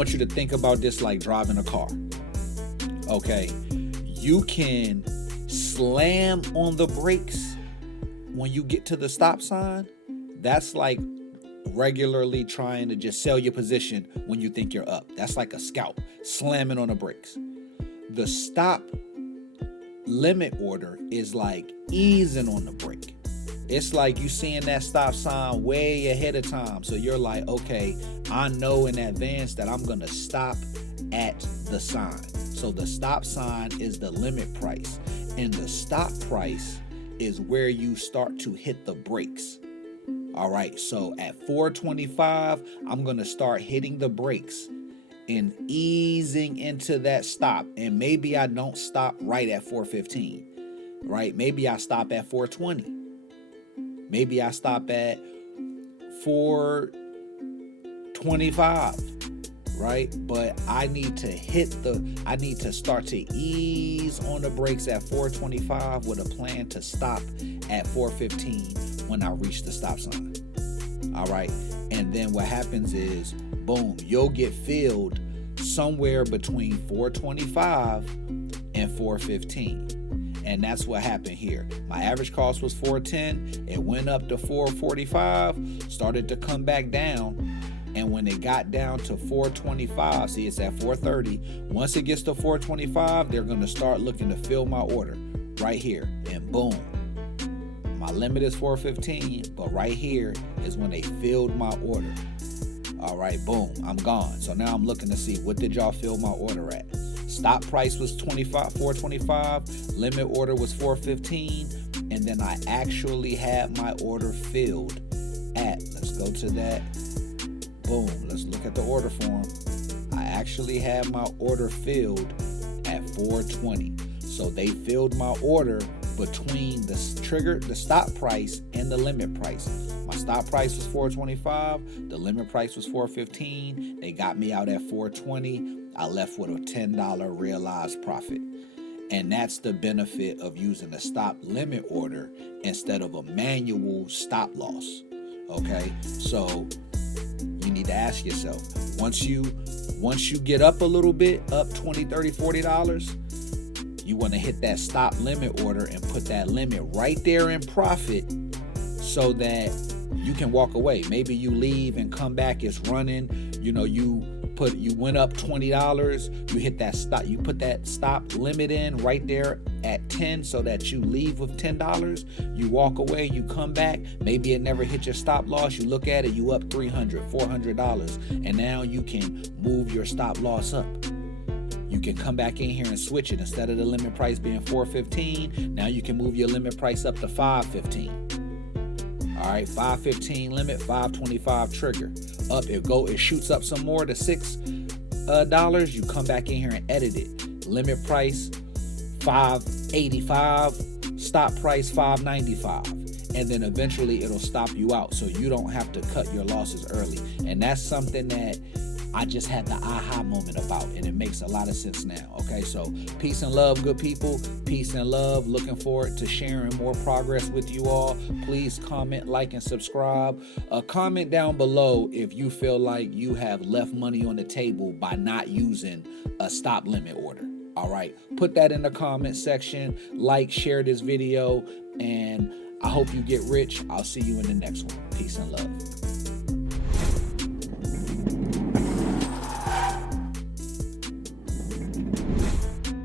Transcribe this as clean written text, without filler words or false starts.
want you to think about this like driving a car. Okay, you can slam on the brakes when you get to the stop sign. That's like regularly trying to just sell your position when you think you're up. That's like a scalp, slamming on the brakes. The stop limit order is like easing on the brake. It's like you seeing that stop sign way ahead of time. So you're like, okay, I know in advance that I'm going to stop at the sign. So the stop sign is the limit price. And the stop price is where you start to hit the brakes. All right, so at 425, I'm going to start hitting the brakes and easing into that stop. And maybe I don't stop right at 415, right? Maybe I stop at 420. Maybe I stop at 425, right? But I need to start to ease on the brakes at 425 with a plan to stop at 415 when I reach the stop sign. All right. And then what happens is, boom, you'll get filled somewhere between 425 and 415. And that's what happened here. My average cost was 410. It went up to 445, started to come back down. And when it got down to 425, see, it's at 430. Once it gets to 425, they're going to start looking to fill my order right here. And boom, my limit is 415, but right here is when they filled my order. All right, boom, I'm gone. So now I'm looking to see, what did y'all fill my order at? Stop price was 425, limit order was 415, and then I actually had my order filled at, let's go to that, boom, let's look at the order form. I actually had my order filled at 420. So they filled my order between the stop price and the limit price. My stop price was 425, the limit price was 415. They got me out at 420. I left with a $10 realized profit. And that's the benefit of using a stop limit order instead of a manual stop loss. Okay, so you need to ask yourself, once you get up a little bit, up $20, $30, $40, you want to hit that stop limit order and put that limit right there in profit so that you can walk away. Maybe you leave and come back, it's running, you went up $20, you hit that stop, you put that stop limit in right there at 10 so that you leave with $10, you walk away, you come back, maybe it never hit your stop loss, you look at it, you up $300, $400, and now you can move your stop loss up. You can come back in here and switch it. Instead of the limit price being $415, now you can move your limit price up to $515. All right, $515 limit, $525 trigger. Up, it shoots up some more to $6. You come back in here and edit it. Limit price $585, stop price $595. And then eventually it'll stop you out so you don't have to cut your losses early. And that's something that I just had the aha moment about, and it makes a lot of sense now. Okay, so peace and love, good people. Peace and love. Looking forward to sharing more progress with you all. Please comment, like, and subscribe. Comment down below if you feel like you have left money on the table by not using a stop limit order. All right, put that in the comment section. Like, share this video, and I hope you get rich. I'll see you in the next one. Peace and love.